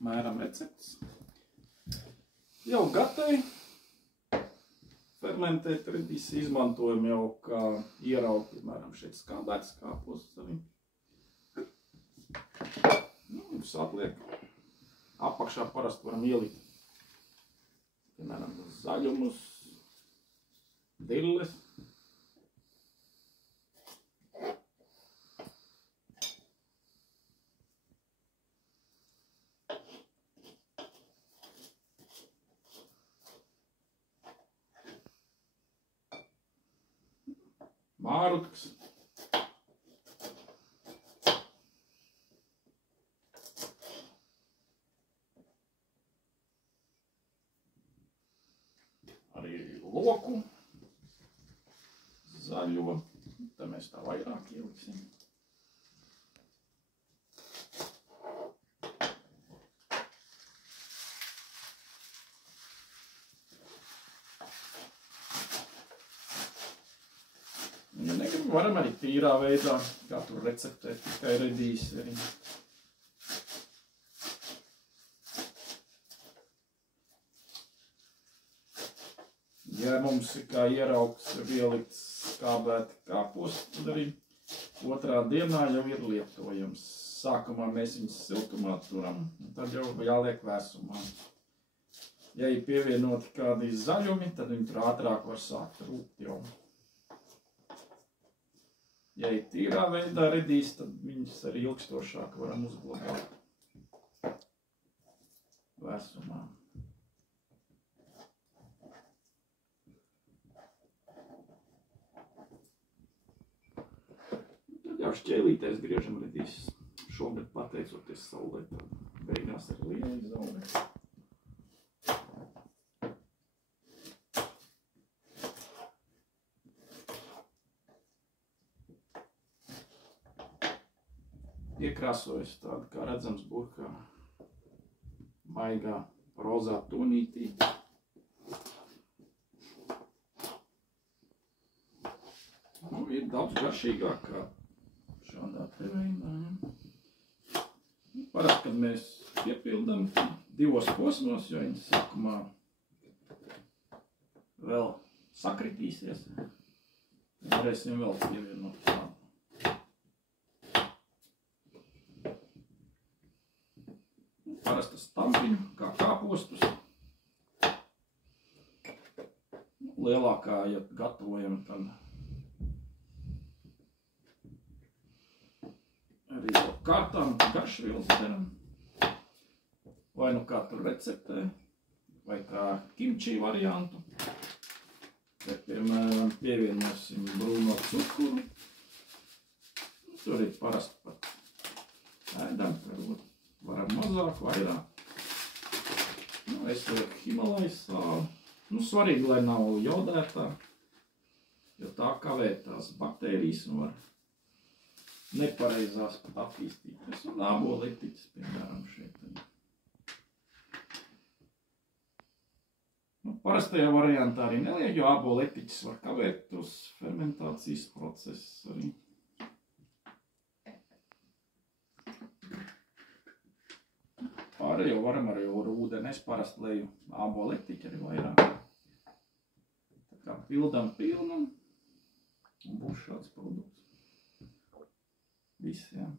mēram receptes. Jau gatavi. Fermentēt redīsi izmantojam jau kā ieraugu, piemēram, šeit skābētas kāpostus arī. Mums atliek. Apakšā parasti varam ielikt, piemēram, zaļumus, dilles. Mārutks. Arī loku. Zaļo. Tā mēs tā vairāk ieliksim. Ja negrib, varam arī tīrā veidā, kā tur receptē, tikai redīs arī. Ja mums ir kā ieraugs ielikts skābēti kāposti, tad arī otrā dienā jau ir lietojams. Sākumā mēs viņus siltumā turam, tad jau jāliek vēsumā. Ja ir pievienoti kādi zaļumi, tad viņi tur ātrāk var sākt rūkt jau. Ja ir tīrā veidā redīs, tad viņus arī ilgstošāk varam uzglabāt vēsumā. Tad jau šķēlītēs griežam redīs. Šogad pateicoties saulē, tad beigās arī liela izauga. Iekrāsojas tāda, kā redzams, burkā maigā rozā tonītī. Nu, ir daudz garšīgāk kā šādā te veidā. Ja. Parasti, kad mēs piepildam 2 posmos, jo viņi sākumā vēl sakritīsies, varēsim vēl pievienot tādu. Parasta stampiņu, kā kāpostus. Lielākā, ja gatavojam, tad arī jau kārtām garšvielas deram. Vai nu kā tur receptē, vai kā kimči variantu. Te, piemēram, pievienosim brūno cukuru. Tur ir parasti pat ēdam, varbūt. Varam mazāk, vairāk. Nu, es lieku Himalajas sāli. Nu, svarīgi, lai nav jodētā, jo tā kavē tās baktērijas un var nepareizās pat attīstīties. Un āboletiķis, piemēram, šeit. Nu, parastajā variantā arī neliek, jo āboletiķis var kavēt tos fermentācijas procesus arī. Pārējo varam arī ar ūdeni. Es parasti leju āboletiķi arī vairāk. Tā kā pildam pilnu un būs šāds produkts. Visiem.